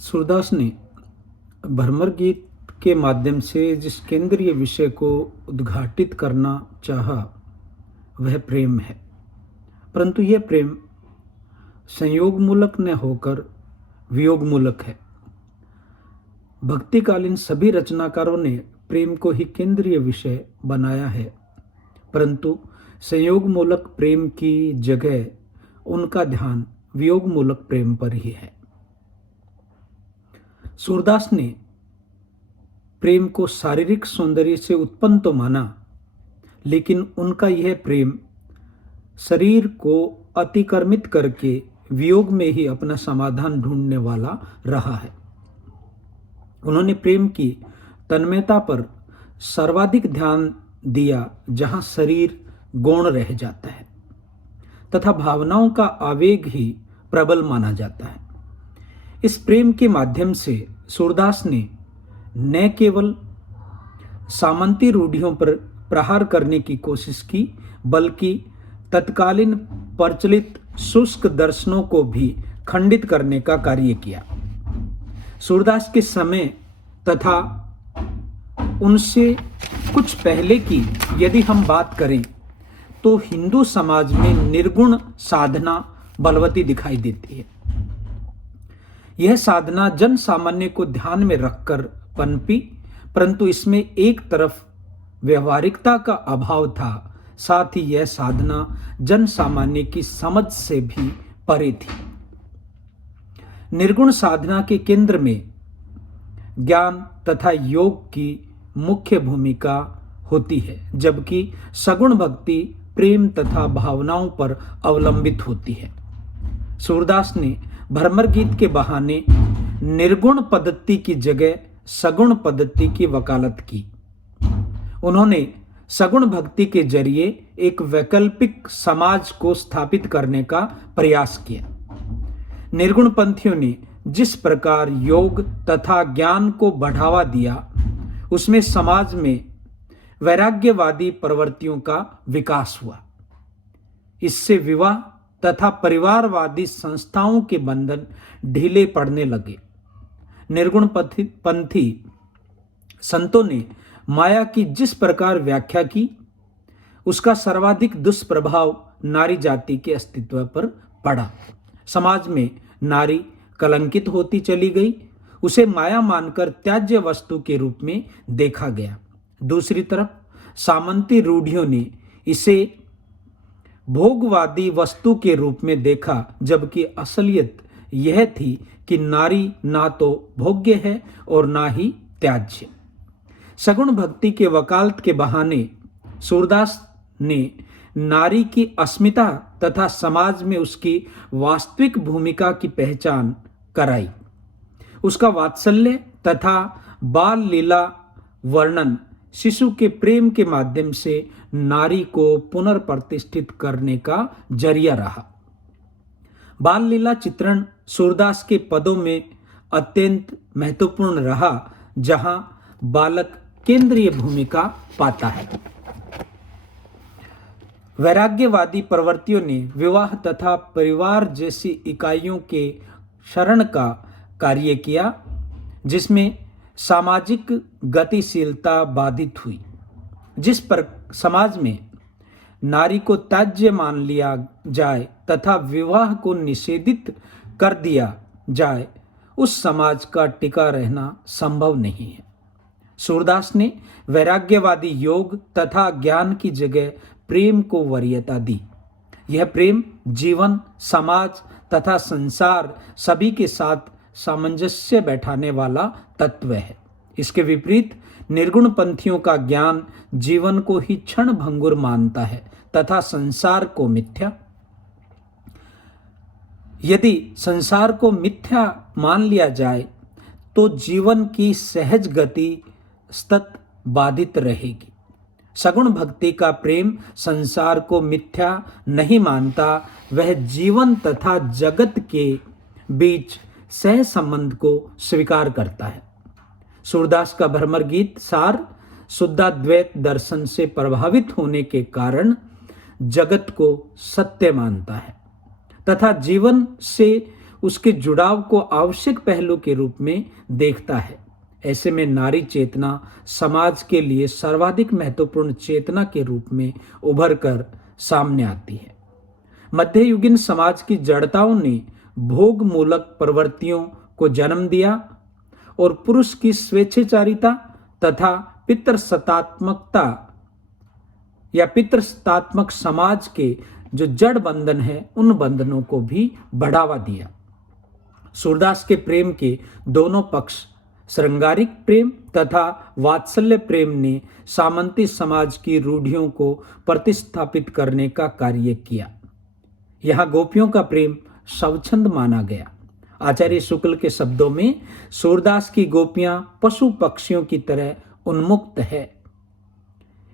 सूरदास ने भ्रमर गीत के माध्यम से जिस केंद्रीय विषय को उद्घाटित करना चाहा वह प्रेम है। परंतु यह प्रेम संयोगमूलक न होकर वियोगमूलक है। भक्तिकालीन सभी रचनाकारों ने प्रेम को ही केंद्रीय विषय बनाया है, परंतु संयोगमूलक प्रेम की जगह उनका ध्यान वियोगमूलक प्रेम पर ही है। सूरदास ने प्रेम को शारीरिक सौंदर्य से उत्पन्न तो माना, लेकिन उनका यह प्रेम शरीर को अतिक्रमित करके वियोग में ही अपना समाधान ढूंढने वाला रहा है। उन्होंने प्रेम की तन्मयता पर सर्वाधिक ध्यान दिया, जहां शरीर गौण रह जाता है तथा भावनाओं का आवेग ही प्रबल माना जाता है। इस प्रेम के माध्यम से सूरदास ने न केवल सामंती रूढ़ियों पर प्रहार करने की कोशिश की, बल्कि तत्कालीन प्रचलित शुष्क दर्शनों को भी खंडित करने का कार्य किया। सूरदास के समय तथा उनसे कुछ पहले की यदि हम बात करें तो हिंदू समाज में निर्गुण साधना बलवती दिखाई देती है। यह साधना जन सामान्य को ध्यान में रखकर पनपी, परंतु इसमें एक तरफ व्यवहारिकता का अभाव था, साथ ही यह साधना जन सामान्य की समझ से भी परे थी। निर्गुण साधना के केंद्र में ज्ञान तथा योग की मुख्य भूमिका होती है, जबकि सगुण भक्ति प्रेम तथा भावनाओं पर अवलंबित होती है। सूरदास ने भ्रमर गीत के बहाने निर्गुण पद्धति की जगह सगुण पद्धति की वकालत की। उन्होंने सगुण भक्ति के जरिए एक वैकल्पिक समाज को स्थापित करने का प्रयास किया। निर्गुण पंथियों ने जिस प्रकार योग तथा ज्ञान को बढ़ावा दिया, उसमें समाज में वैराग्यवादी प्रवृत्तियों का विकास हुआ। इससे विवाह तथा परिवारवादी संस्थाओं के बंधन ढीले पड़ने लगे। निर्गुण पंथी संतों ने माया की जिस प्रकार व्याख्या की, उसका सर्वाधिक दुष्प्रभाव नारी जाति के अस्तित्व पर पड़ा। समाज में नारी कलंकित होती चली गई, उसे माया मानकर त्याज्य वस्तु के रूप में देखा गया। दूसरी तरफ सामंती रूढ़ियों ने इसे भोगवादी वस्तु के रूप में देखा, जबकि असलियत यह थी कि नारी ना तो भोग्य है और ना ही त्याज्य। सगुण भक्ति के वकालत के बहाने सूरदास ने नारी की अस्मिता तथा समाज में उसकी वास्तविक भूमिका की पहचान कराई। उसका वात्सल्य तथा बाल लीला वर्णन शिशु के प्रेम के माध्यम से नारी को पुनर्प्रतिष्ठित करने का जरिया रहा। बाल लीला चित्रण सूरदास के पदों में अत्यंत महत्वपूर्ण रहा, जहां बालक केंद्रीय भूमिका पाता है। वैराग्यवादी प्रवृत्तियों ने विवाह तथा परिवार जैसी इकाइयों के शरण का कार्य किया, जिसमें सामाजिक गतिशीलता बाधित हुई। जिस पर समाज में नारी को त्याज्य मान लिया जाए तथा विवाह को निषेधित कर दिया जाए, उस समाज का टिका रहना संभव नहीं है। सूरदास ने वैराग्यवादी योग तथा ज्ञान की जगह प्रेम को वरीयता दी। यह प्रेम जीवन, समाज तथा संसार सभी के साथ सामंजस्य बैठाने वाला तत्व है। इसके विपरीत निर्गुण पंथियों का ज्ञान जीवन को ही क्षण भंगुर मानता है तथा संसार को मिथ्या। यदि संसार को मिथ्या मान लिया जाए तो जीवन की सहज गति सतत बाधित रहेगी। सगुण भक्ति का प्रेम संसार को मिथ्या नहीं मानता, वह जीवन तथा जगत के बीच सह संबंध को स्वीकार करता है। सूरदास का भ्रमर गीत सार शुद्धाद्वैत दर्शन से प्रभावित होने के कारण जगत को सत्य मानता है तथा जीवन से उसके जुड़ाव को आवश्यक पहलू के रूप में देखता है। ऐसे में नारी चेतना समाज के लिए सर्वाधिक महत्वपूर्ण चेतना के रूप में उभर कर सामने आती है। मध्ययुगीन समाज की जड़ताओं ने भोग मूलक प्रवृत्तियों को जन्म दिया और पुरुष की स्वेच्छाचारिता तथा पितृसत्तात्मकता या पितृसत्तात्मक समाज के जो जड़ बंधन है उन बंधनों को भी बढ़ावा दिया। सूरदास के प्रेम के दोनों पक्ष श्रृंगारिक प्रेम तथा वात्सल्य प्रेम ने सामंती समाज की रूढ़ियों को प्रतिस्थापित करने का कार्य किया। यहाँ गोपियों का प्रेम स्वच्छंद माना गया। आचार्य शुक्ल के शब्दों में सूरदास की गोपियां पशु पक्षियों की तरह उन्मुक्त है।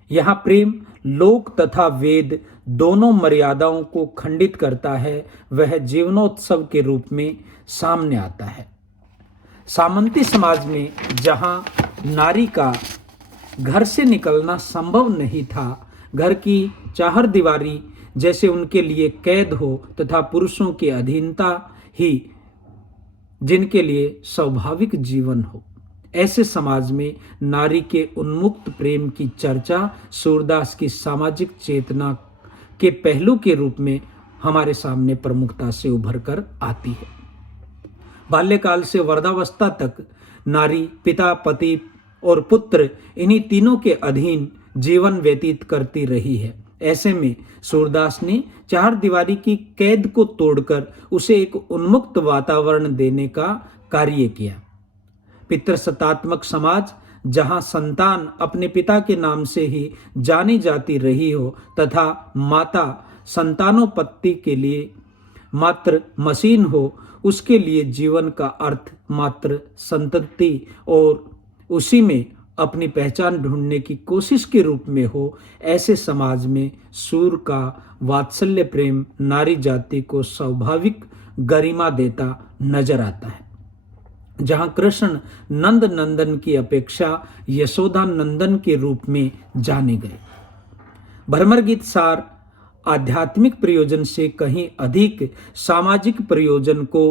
यहाँ प्रेम लोक तथा वेद दोनों मर्यादाओं को खंडित करता है, वह जीवनोत्सव के रूप में सामने आता है। सामंती समाज में जहाँ नारी का घर से निकलना संभव नहीं था, घर की चाहर दीवारी जैसे उनके लिए कैद हो तथा पुरुषों की अधीनता ही जिनके लिए स्वाभाविक जीवन हो, ऐसे समाज में नारी के उन्मुक्त प्रेम की चर्चा सूरदास की सामाजिक चेतना के पहलू के रूप में हमारे सामने प्रमुखता से उभर कर आती है। बाल्यकाल से वृद्धावस्था तक नारी पिता, पति और पुत्र इन्हीं तीनों के अधीन जीवन व्यतीत करती रही है। ऐसे में सूरदास ने चार दीवारी की कैद को तोड़कर उसे एक उन्मुक्त वातावरण देने का कार्य किया। पितृसत्तात्मक समाज जहां संतान अपने पिता के नाम से ही जानी जाती रही हो तथा माता संतानोत्पत्ति के लिए मात्र मशीन हो, उसके लिए जीवन का अर्थ मात्र संतति और उसी में अपनी पहचान ढूंढने की कोशिश के रूप में हो, ऐसे समाज में सूर का वात्सल्य प्रेम नारी जाति को स्वाभाविक गरिमा देता नजर आता है। जहां कृष्ण नंद नंदन की अपेक्षा यशोदा नंदन के रूप में जाने गए। भ्रमर गीत सार आध्यात्मिक प्रयोजन से कहीं अधिक सामाजिक प्रयोजन को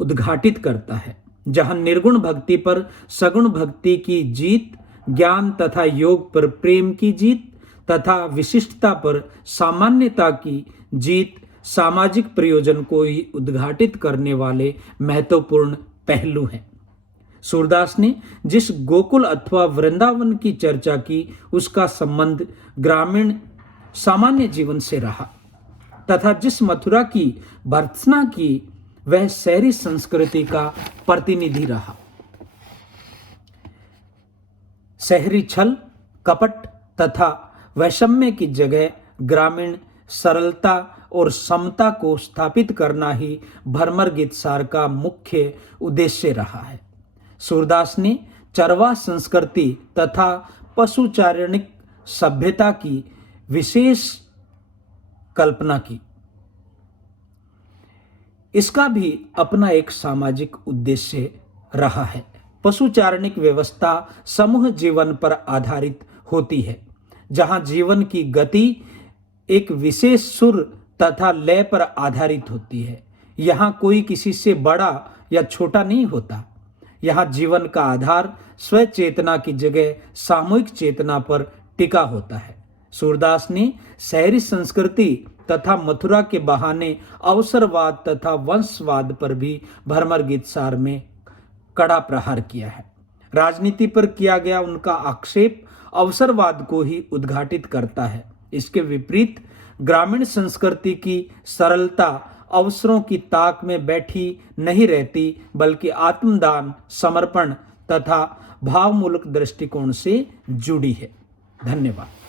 उद्घाटित करता है। जहां निर्गुण भक्ति पर सगुण भक्ति की जीत, ज्ञान तथा योग पर प्रेम की जीत तथा विशिष्टता पर सामान्यता की जीत सामाजिक प्रयोजन को ही उद्घाटित करने वाले महत्वपूर्ण पहलू हैं। सूरदास ने जिस गोकुल अथवा वृंदावन की चर्चा की, उसका संबंध ग्रामीण सामान्य जीवन से रहा तथा जिस मथुरा की भर्त्सना की, वह शहरी संस्कृति का प्रतिनिधि रहा। शहरी छल कपट तथा वैषम्य की जगह ग्रामीण सरलता और समता को स्थापित करना ही भ्रमर गीतसार का मुख्य उद्देश्य रहा है। सूरदास ने चरवाह संस्कृति तथा पशुचारणिक सभ्यता की विशेष कल्पना की। इसका भी अपना एक सामाजिक उद्देश्य रहा है। पशुचारणिक व्यवस्था समूह जीवन पर आधारित होती है, जहां जीवन की गति एक विशेष सुर तथा लय पर आधारित होती है। यहाँ कोई किसी से बड़ा या छोटा नहीं होता। यहाँ जीवन का आधार स्व चेतना की जगह सामूहिक चेतना पर टिका होता है। सूरदास ने शहरी संस्कृति तथा मथुरा के बहाने अवसरवाद तथा वंशवाद पर भी भ्रमर गीतसार में कड़ा प्रहार किया है। राजनीति पर किया गया उनका आक्षेप अवसरवाद को ही उद्घाटित करता है। इसके विपरीत ग्रामीण संस्कृति की सरलता अवसरों की ताक में बैठी नहीं रहती, बल्कि आत्मदान, समर्पण तथा भावमूलक दृष्टिकोण से जुड़ी है। धन्यवाद।